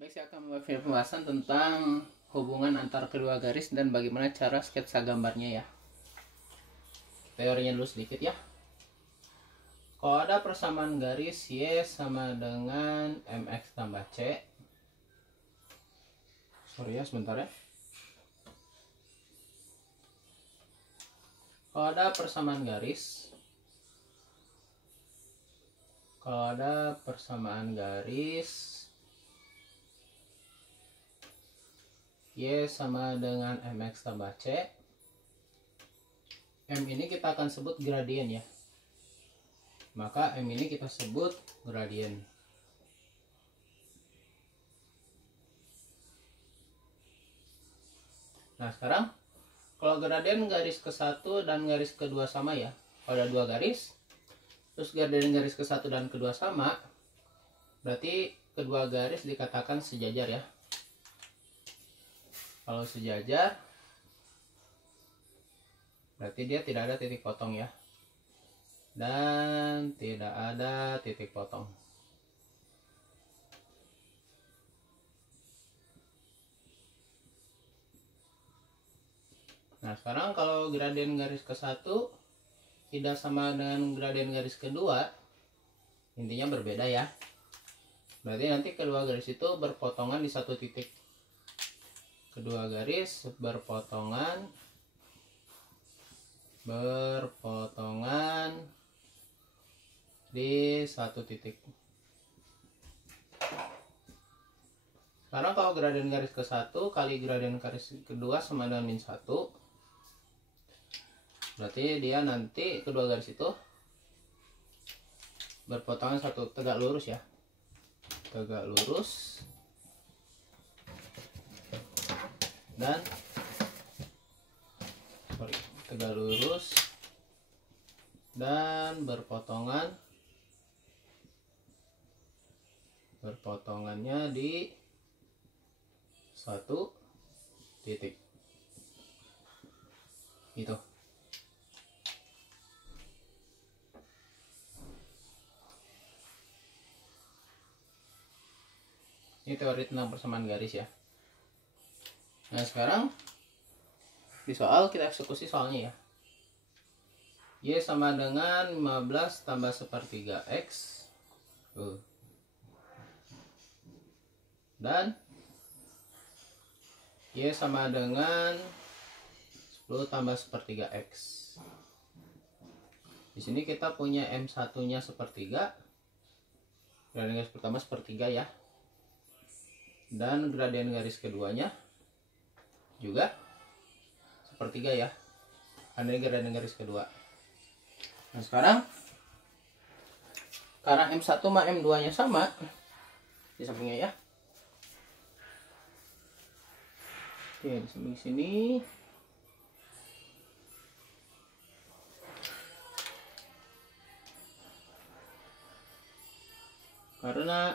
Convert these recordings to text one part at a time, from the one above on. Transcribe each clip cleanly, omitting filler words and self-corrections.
Baik, saya akan membuat pembahasan tentang hubungan antara kedua garis dan bagaimana cara sketsa gambarnya ya. Teorinya dulu sedikit ya. Kalau ada persamaan garis Y sama dengan MX tambah C. Sorry ya, sebentar ya. Kalau ada persamaan garis, Y sama dengan MX tambah C. M ini kita akan sebut gradien ya. Maka M ini kita sebut gradien. Nah sekarang, kalau gradien garis ke-1 dan garis kedua sama ya. Kalau ada dua garis, terus gradien garis ke-1 dan kedua sama, berarti kedua garis dikatakan sejajar ya. Kalau sejajar, berarti dia tidak ada titik potong ya. Dan tidak ada titik potong. Nah sekarang kalau gradien garis ke-1 tidak sama dengan gradien garis kedua, intinya berbeda ya. Berarti nanti kedua garis itu berpotongan di satu titik. Kedua garis berpotongan di satu titik. Sekarang kalau gradien garis ke-1 kali gradien garis kedua sama dengan min 1, berarti dia nanti kedua garis itu berpotongan satu tegak lurus ya. Tegak lurus dan berpotongannya di satu titik gitu. Ini teori tentang persamaan garis ya. Nah sekarang di soal kita eksekusi soalnya ya. Y sama dengan 15 tambah 1/3 X. Dan Y sama dengan 10 tambah 1/3 X. Di sini kita punya M1 nya 1/3. Gradien garis pertama 1/3 ya. Dan gradien garis keduanya juga 1/3 ya. Ini gradien garis kedua. Nah sekarang karena M1 sama M2 nya sama di sampingnya ya. Oke, di samping sini karena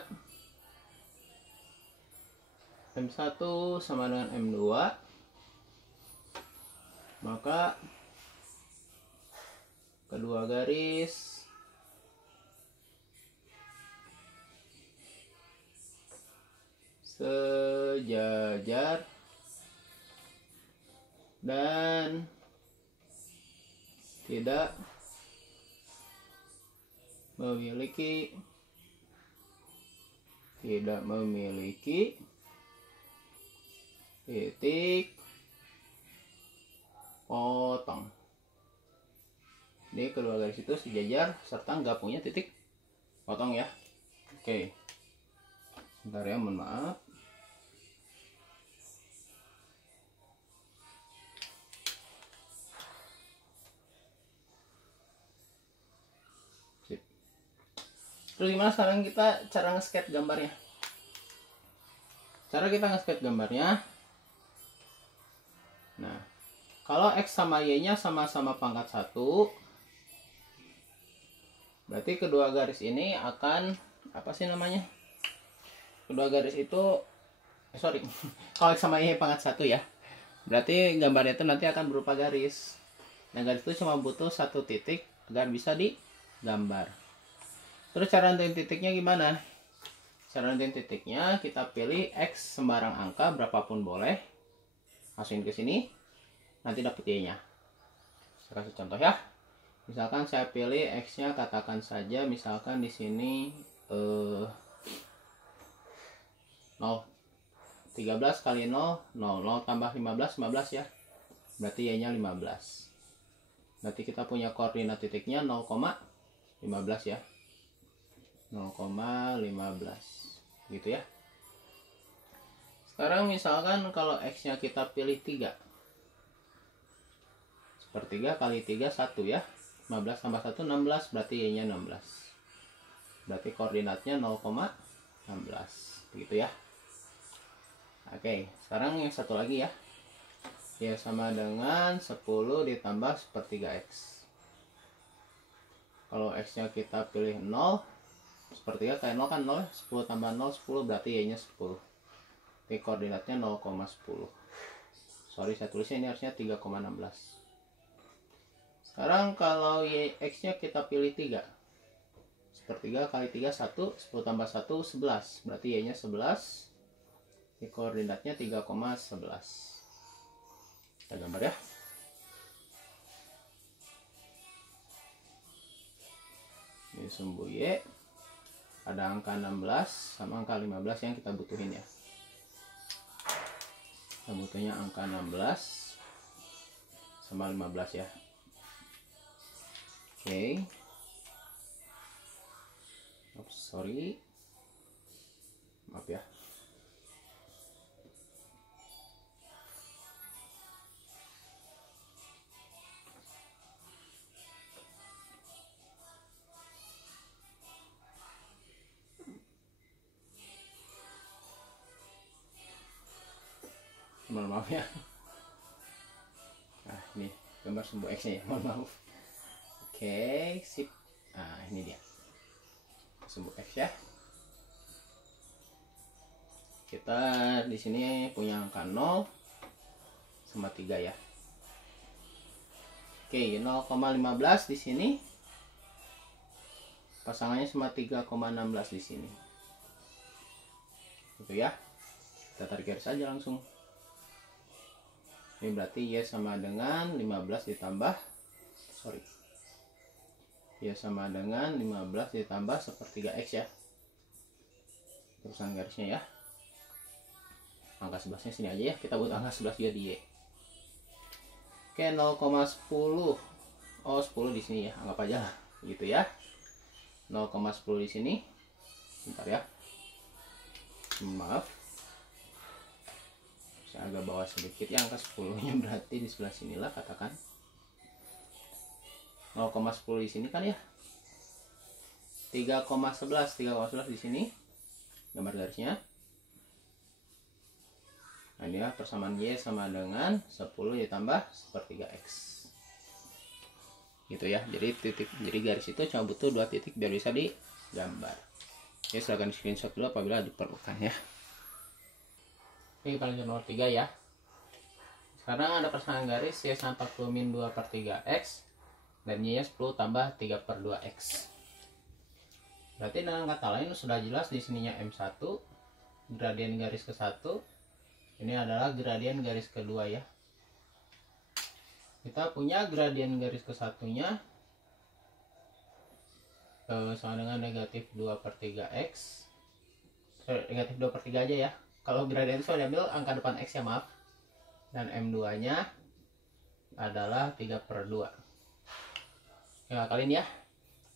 M1 sama dengan M2, maka kedua garis sejajar dan tidak memiliki titik potong. Ini kedua garis itu sejajar serta nggak punya titik potong ya. Oke, sebentar ya, mohon maaf. Terus gimana sekarang kita cara nge-sketch gambarnya? Cara kita nge-sketch gambarnya, nah kalau X sama Y nya sama-sama pangkat 1, berarti kedua garis ini akan apa sih namanya? Kedua garis itu kalau X sama Y pangkat 1 ya, berarti gambarnya itu nanti akan berupa garis. Nah garis itu cuma butuh satu titik agar bisa digambar. Terus cara nentuin titiknya gimana? cara nentuin titiknya, kita pilih X sembarang angka berapapun boleh, masukin ke sini, nanti dapet Y-nya. Saya kasih contoh ya. Misalkan saya pilih X-nya, katakan saja misalkan di sini 0. 13 kali 0, 0. 0 tambah 15, 15 ya. Berarti Y-nya 15. Berarti kita punya koordinat titiknya 0,15 ya. 0,15 gitu ya. Sekarang misalkan kalau X-nya kita pilih 3. Sepertiga kali 3, 1 ya. 15 tambah 1, 16. Berarti Y-nya 16. Berarti koordinatnya 0,16. Begitu ya. Oke, sekarang yang satu lagi ya. Y sama dengan 10 ditambah sepertiga X. Kalau X-nya kita pilih 0, sepertiga kayak 0 kan 0, 10 tambah 0, 10, berarti Y-nya 10. Oke, koordinatnya 0,10. Sorry, saya tulisnya ini harusnya 3,16. Sekarang kalau X-nya kita pilih 3. Sepertiga kali 3, 1. 10 tambah 1, 11. Berarti Y-nya 11. Ini koordinatnya 3,11. Kita gambar ya. Ini sumbu Y. Ada angka 16 sama angka 15 yang kita butuhin ya. Kita butuhnya angka 16 sama 15 ya. Oke. Oops, sorry. Maaf ya. Mohon maaf ya. Nah, ini gambar sumbu X nya ya. Mohon maaf. Oke, sip. Nah, ini dia sumbu X ya. Kita di sini punya angka 0 sama 3 ya. Oke, 0,15 di sini. Pasangannya sama 3,16 di sini. Gitu ya. Kita tarik garis aja langsung. Ini berarti Y sama dengan 15 ditambah, sorry, Y sama dengan 15 ditambah sepertiga X ya. Terusan garisnya ya. Angka 11 nya sini aja ya. Kita buat angka 11 juga di Y. Oke, 0,10. Oh, 10 di sini ya. Anggap aja gitu ya. 0,10 di sini. Bentar ya. Maaf. Saya agak bawah sedikit ya, angka 10 nya berarti di sebelah sinilah, katakan 0,10 di sini kan ya. 3,11 di sini gambar garisnya. Nah, ini ya persamaan Y sama dengan 10 ditambah sepertiga X. Gitu ya. Jadi garis itu cuma butuh 2 titik biar bisa digambar. Oke, silahkan screenshot dulu apabila diperlukan ya. Oke, kita lanjut nomor 3 ya. Sekarang ada persamaan garis Y sama 40 min 2 per 3X dan Y nya 10 tambah 3 per 2X. Berarti dengan kata lain sudah jelas di sininya M1, gradien garis ke 1. Ini adalah gradien garis kedua ya. Kita punya gradien garis ke satunya sama dengan negatif 2 per 3X. Negatif 2 per 3 aja ya. Kalau gradien itu diambil angka depan X ya, maaf. Dan M2 nya adalah 3 per 2. Ya, kalian ya.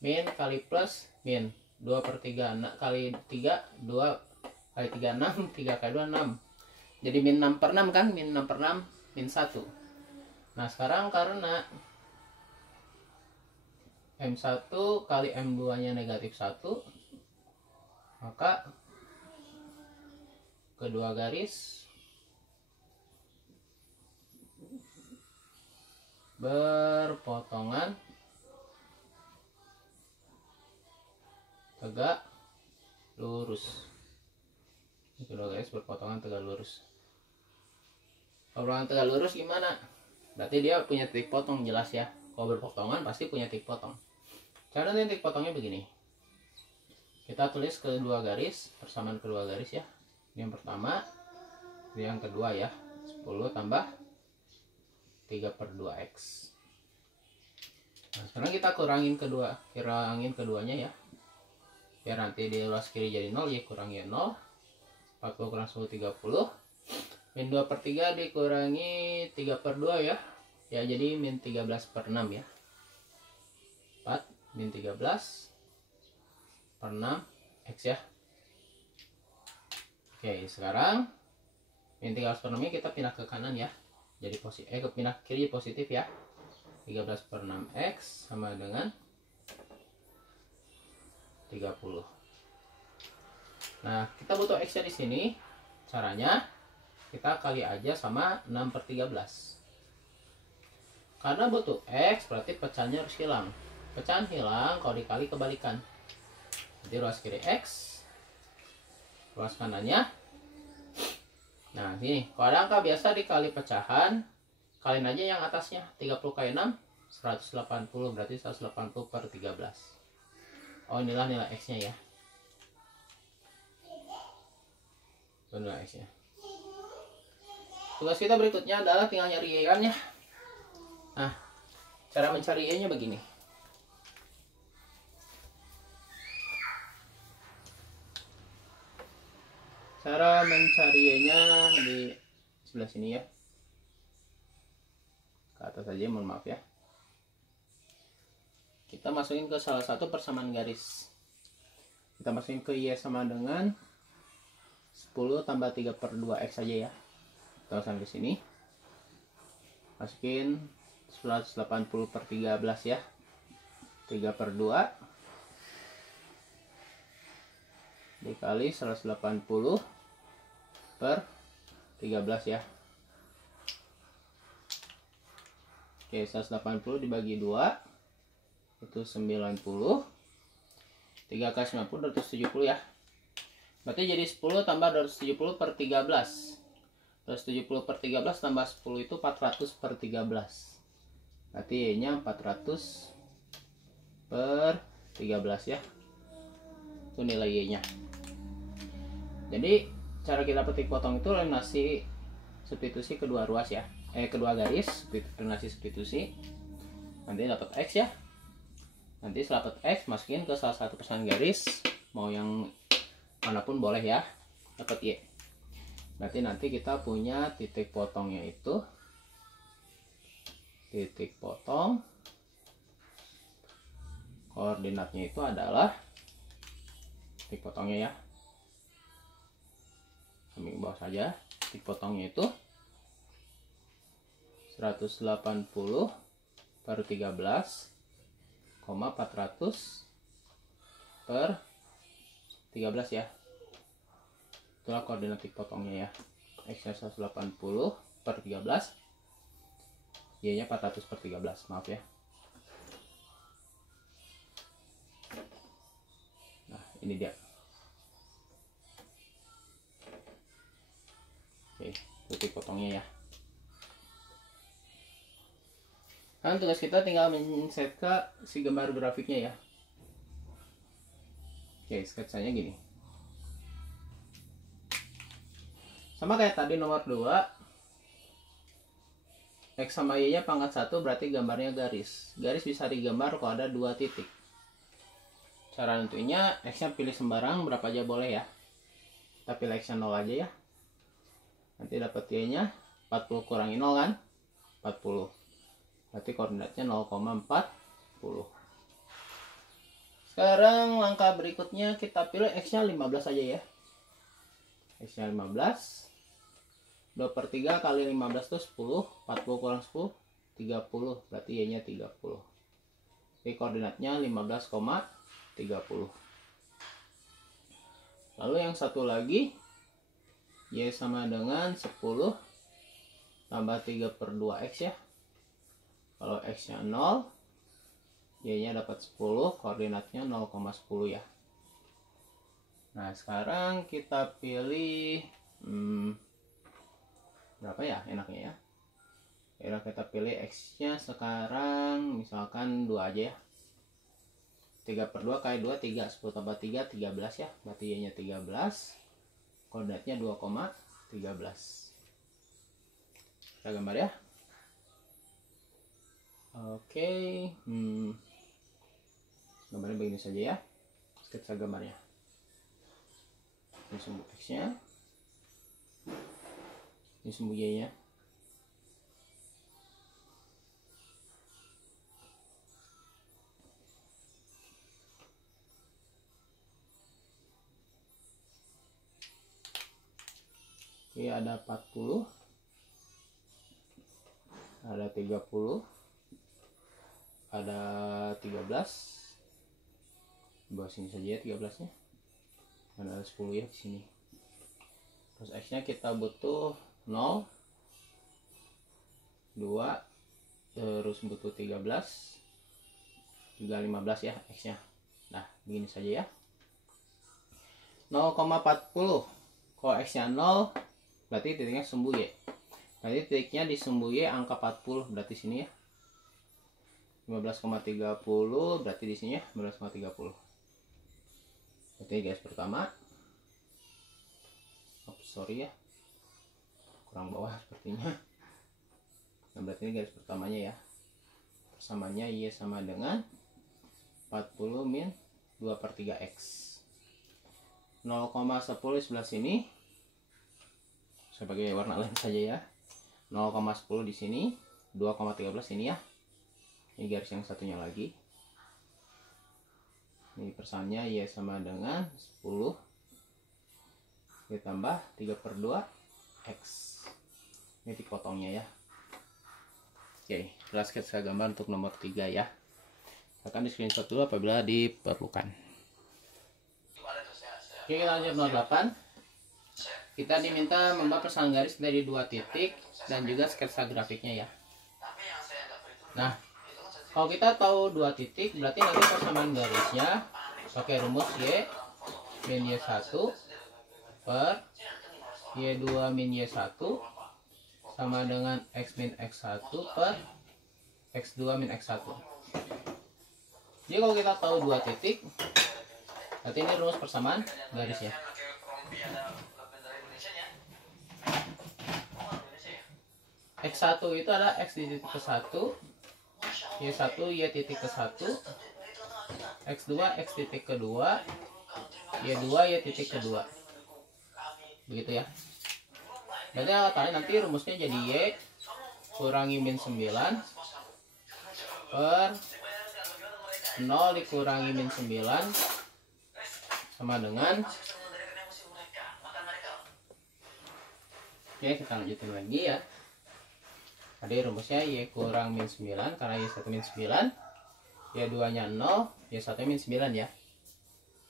Min kali plus min 2 per 3 kali 3, 2 kali 3, 6. 3 kali 2, 6. Jadi min 6 per 6 kan. Min 6 per 6, min 1. Nah, sekarang karena M1 kali M2 nya negatif 1, maka kedua garis berpotongan tegak lurus. Kedua garis berpotongan tegak lurus. Potongan tegak lurus gimana? Berarti dia punya titik potong, jelas ya. Kalau berpotongan pasti punya titik potong. Cara titik potongnya begini. kita tulis kedua garis, persamaan kedua garis ya. Ini yang pertama, ini yang kedua ya. 10 tambah 3/2x. Nah, sekarang kita kurangin keduanya ya. Biar nanti di luas kiri jadi 0, ya kurangi 0. 40 kurang 10, 30. Min 2/3 dikurangi 3/2 ya. Ya jadi min 13/6 ya. 4 min 13/6 x ya. Oke, sekarang min 13/6 nya kita pindah ke kanan ya. Jadi pindah ke kiri positif ya. 13/6x sama dengan 30. Nah, kita butuh x-nya di sini. Caranya kita kali aja sama 6/13. Karena butuh x, berarti pecahannya harus hilang. Pecahan hilang kalau dikali kebalikan. Jadi ruas kiri x, ruas kanannya. Nah, ini kalau ada angka biasa dikali pecahan, kaliin aja yang atasnya. 30 kali 6, 180, berarti 180/13. Oh, inilah nilai x-nya ya. Itu nilai x-nya. Tugas kita berikutnya adalah tinggal nyari y-nya. Nah, cara mencari y-nya begini. Cara mencari y-nya di sebelah sini ya. Ke atas aja, mohon maaf ya. Kita masukin ke salah satu persamaan garis. Kita masukin ke y sama dengan 10 tambah 3/2x aja ya. Kita sampai sini. Masukin 180/13 ya. 3/2 dikali 180/13 ya. Oke, 180 dibagi 2 itu 90. 3 kali 90 270 ya. Berarti jadi 10 tambah 270/13. 270/13 tambah 10 itu 400/13. Berarti y-nya 400/13 ya. Itu nilai y-nya. Jadi cara kita petik potong itu eliminasi substitusi kedua ruas ya. Kedua garis, eliminasi substitusi. Nanti dapat x ya. Nanti setelah dapat x masukin ke salah satu persamaan garis, mau yang manapun boleh ya. Dapat y. Berarti nanti kita punya titik potongnya itu, titik potong koordinatnya itu adalah titik potongnya ya. Kami bawah saja. Titik potongnya itu 180/13, 400/13 ya. Itulah koordinat titik potongnya ya. X-nya 180/13, Y-nya 400/13. Maaf ya. Nah, ini dia. Oke, titik potongnya ya. Kan tugas kita tinggal men-set ke si gambar grafiknya ya. Oke, sketsanya gini. Sama kayak tadi nomor 2. X sama Y-nya pangkat 1 berarti gambarnya garis. Garis bisa digambar kalau ada 2 titik. Cara nentuinnya X-nya pilih sembarang berapa aja boleh ya. Kita pilih X-nya 0 aja ya. Nanti dapat Y-nya 40 kurangi 0 kan? 40. Berarti koordinatnya 0,40. Sekarang langkah berikutnya kita pilih X-nya 15 aja ya. X-nya 15. 2/3 kali 15 itu 10. 40 kurang 10, 30. Berarti Y-nya 30. Jadi koordinatnya 15,30. Lalu yang satu lagi, Y sama dengan 10 tambah 3/2x ya. Kalau X-nya 0, Y-nya dapat 10, koordinatnya 0,10 ya. Nah, sekarang kita pilih berapa ya enaknya ya. Kita pilih X-nya sekarang misalkan 2 aja ya. 3/2 kali 2 3, 10 tambah 3 13 ya, berarti y nya 13, koordinatnya 2,13. Kita gambar ya. Oke, gambarnya begini saja ya, sketsa gambarnya. Ini sumbu X nya, ini sumbu Y nya. Oke, ada 40, ada 30, ada 13, di bawah sini saja ya 13 nya, dan ada 10 ya di sini. Terus X nya kita butuh 0, 2, terus butuh 13, juga 15 ya X nya. Nah begini saja ya, 0,40. Kalau X nya 0 berarti titiknya sumbu Y. Berarti titiknya di sumbu Y angka 40, berarti sini ya. 15,30 berarti di sini ya 15,30. Berarti garis pertama. Sorry ya. Kurang bawah sepertinya. Nah, berarti ini garis pertamanya ya. Persamaannya Y sama dengan 40 min 2/3X. 0,10 di sebelah sini. Sebagai warna lain saja ya. 0,10 di sini, 2,13 ini ya. Ini garis yang satunya lagi. Ini persamaannya Y sama dengan 10 ditambah 3/2 X. Ini dipotongnya ya. Oke, kita sketsa gambar untuk nomor 3 ya. Akan di screenshot dulu apabila diperlukan. Oke, kita lanjut nomor 8. Kita diminta membuat persamaan garis dari 2 titik dan juga sketsa grafiknya ya. Nah, kalau kita tahu 2 titik, berarti nanti persamaan garisnya pakai rumus Y min Y1 per Y2 min Y1 sama dengan X min X1 per X2 min X1. Jadi kalau kita tahu 2 titik, berarti ini rumus persamaan garisnya. X1 itu adalah X di titik ke-1, Y1 Y titik ke-1, X2 X titik ke-2, Y2 Y titik ke-2. Begitu ya. Berarti nanti rumusnya jadi Y kurangi min 9 per 0 dikurangi min 9 sama dengan, oke kita lanjutin lagi ya. Tadi rumusnya Y kurang min 9 karena Y1 min 9, Y2 nya 0, Y1 min 9 ya.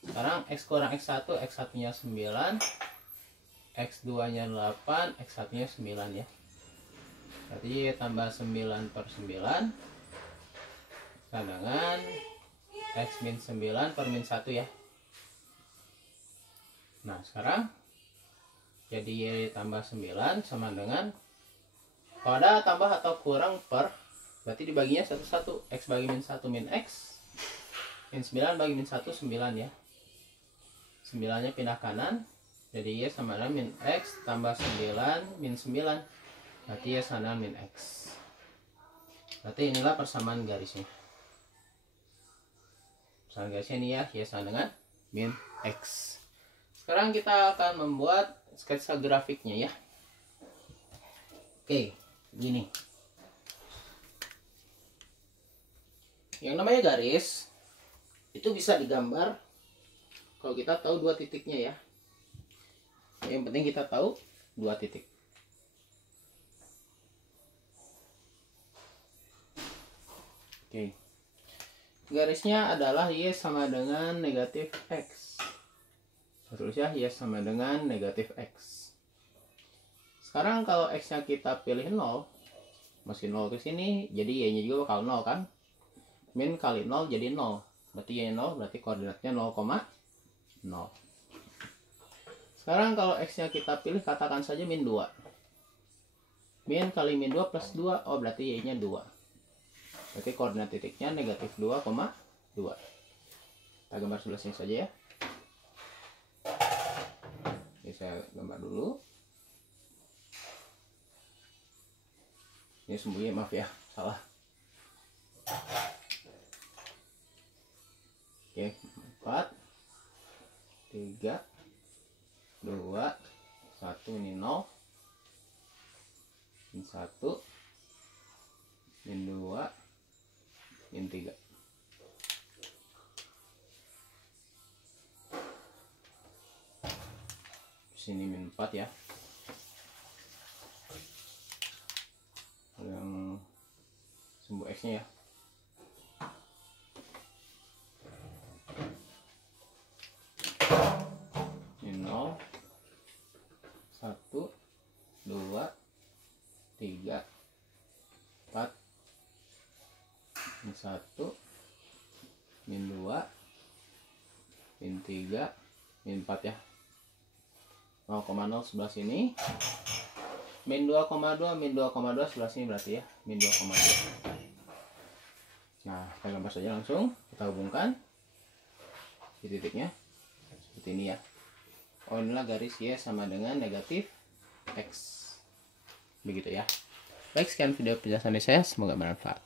Sekarang X kurang X1, X1 nya 9, X2 nya 8, X1 nya 9 ya. Berarti Y tambah 9 per 9 sama dengan X min 9 per min 1 ya. Nah sekarang jadi Y tambah 9 sama dengan, kalau ada tambah atau kurang per, berarti dibaginya satu-satu. X bagi min 1 min X, min 9 bagi min 1 9 ya. 9 nya pindah kanan, jadi Y sama dengan min X tambah 9 min 9, berarti Y sama dengan min X. Berarti inilah persamaan garisnya. Persamaan garisnya ini ya, Y sama dengan min X. Sekarang kita akan membuat sketsa grafiknya ya. Oke, gini. Yang namanya garis itu bisa digambar kalau kita tahu 2 titiknya ya. Yang penting kita tahu 2 titik. Oke. Garisnya adalah Y sama dengan negatif X. Terus ya, Y sama dengan negatif X. Sekarang kalau X-nya kita pilih 0, masih 0 ke sini, jadi Y-nya juga bakal 0 kan? Min kali 0 jadi 0. Berarti Y 0, berarti koordinatnya 0,0. Sekarang kalau X-nya kita pilih, katakan saja min 2. Min kali min 2 plus 2, oh berarti Y-nya 2. Berarti koordinat titiknya negatif 2,2. Kita gambar sebelah sini saja ya. Oke, saya gambar dulu. Ini sembunyi, maaf ya, salah. Oke, 4 3 2 1, ini 0, ini 1, ini 2, ini 3. Sini min 4 ya. Yang sumbu X nya ya. Ini 0, 1, 2, 3, 4, ini 1, min 2, min 3, min 4 ya. 0,0 sebelah sini, min 2,2, min 2,2 sebelah sini berarti ya, min 2,2. Nah, kita gambar saja langsung, kita hubungkan di titiknya seperti ini ya. Oh, inilah garis Y sama dengan negatif X, begitu ya. Baik, sekian video penjelasan dari saya, semoga bermanfaat.